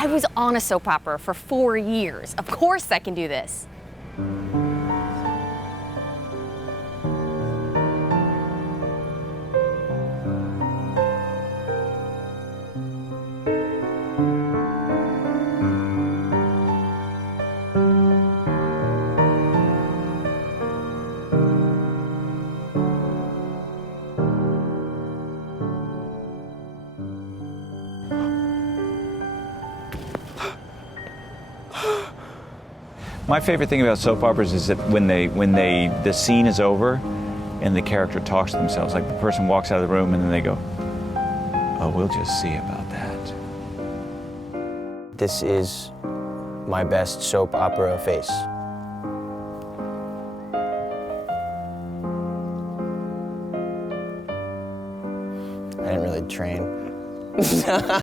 I was on a soap opera for 4 years. Of course I can do this. My favorite thing about soap operas is that when the scene is over and the character talks to themselves, like the person walks out of the room and then they go, oh, we'll just see about that. This is my best soap opera face. I didn't really train.